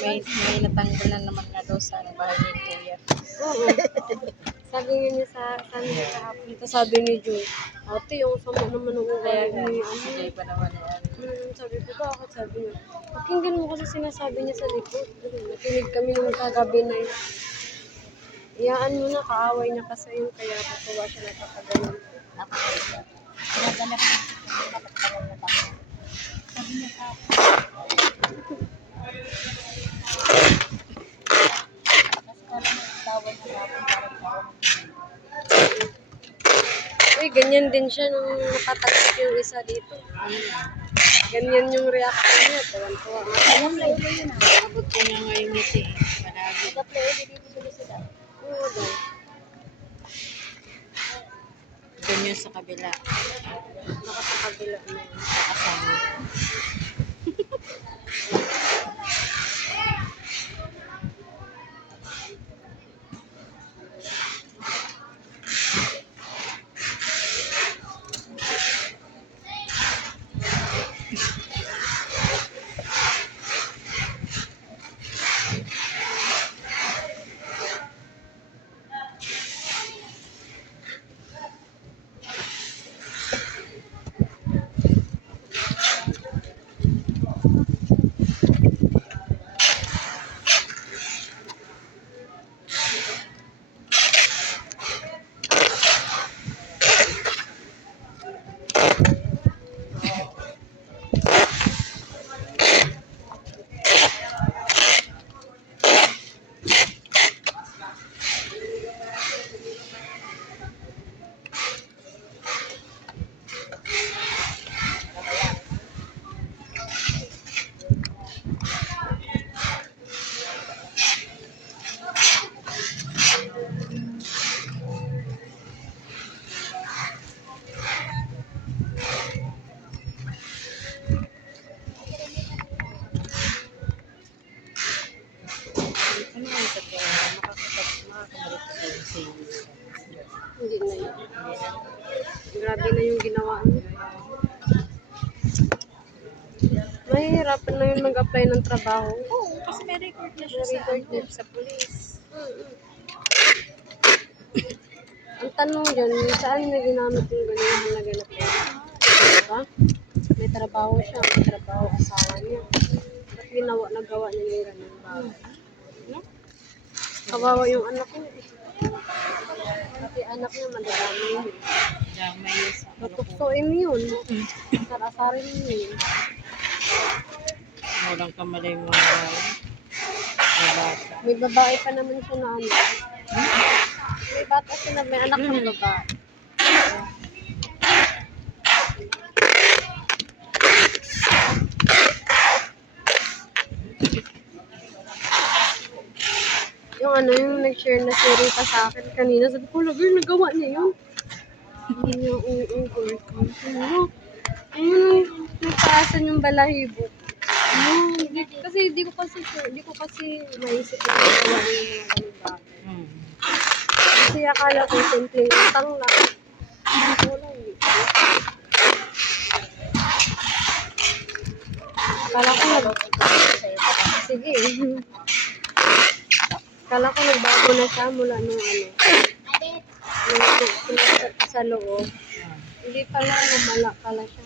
May natanggal na naman na daw sa bahay ni Kuya. Oo. Sabi niya kahapon. Sabi ni Jun, ate, yung sama naman ng ugali ni Sige pa naman yan. Sabi ko, bakit? Sabi niya, pakinggan mo kasi sinasabi niya sa likod. Nakinig kami nung kagabi na yun. Iyaan mo na, kaaway niya kasi yun, kaya katuwa siya nagpapagayon. Naganap dapat parang natanggal. Sabi niya ka. Tapos parang tawag na natin parang tawag. Uy, ganyan din siya nung nakatagpit yung isa dito. Ganyan yung reaction niya. Tuwan-tuwa. Abot ko nga ngayon ngiti. Palagi. Oo daw. Ganyan sa kabila. Nakasakabila na yun. Kasama. Ano ang sabi? Makakabalik ko tayo sa iyo. Hindi na yun. Grabe na yung ginawa niya. Mahihirapan na yun mag-apply ng trabaho. Oo, kasi may record na siya sa police. Ang tanong dyan, saan na ginamit yung ganyan halaga na pera? Diba? May trabaho siya, may trabaho asawa niya. Ba't nagawa niya yung ganyan bagay? No? Kawawa yung anak niya. Pati anak niya, madadami yun. Damay yun sa Tutuksoin yun. Sarasarin yun. walang kamalay mo mga bata. May babae pa naman siya na ano. May bata siya may anak ng babae. Yung ano, yung nag-share na si Rita sa akin kanina, sabi ko, lagay, nagawa niya yun. Hindi niya overcome. Ayun, nagpaasan yung balahibo. Kasi di ko kasi maisip na nagawa niya yung mga ganun bagay. Kasi akala ko simpleng utang lang. Wala, hindi. Akala ko sige. Akala ko nagbago na siya mula nung ano. Nung pinasat sa loob. Hindi pala, lumala pala siya.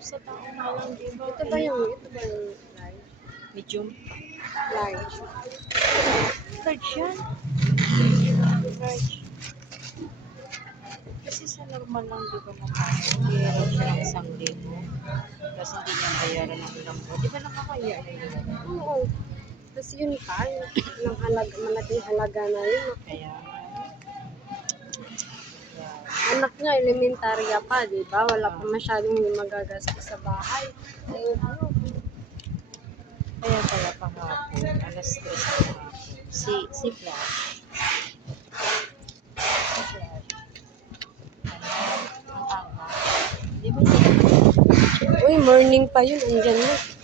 Sa tao na lang, di ba? Ito ba yung live? Medium? Live. Large yan. Large. Kasi sa normal lang, di ba mahirap siya ng 1,000. Kasi hindi niya bayaran ng ilang buwan. Di ba nakakaya na yun? Oo. Kasi yun pa, yung halaga, malaking halaga na yun. Kaya, Anak niya, elementarya pa, di ba? Wala pa masyadong magagastos sa bahay. Ayun, ano? kaya pala kahapon, alas 3 kahapon. Si Flash. Si Flash. Ang anga. Di ba niya? Uy, morning pa yun, andyan na.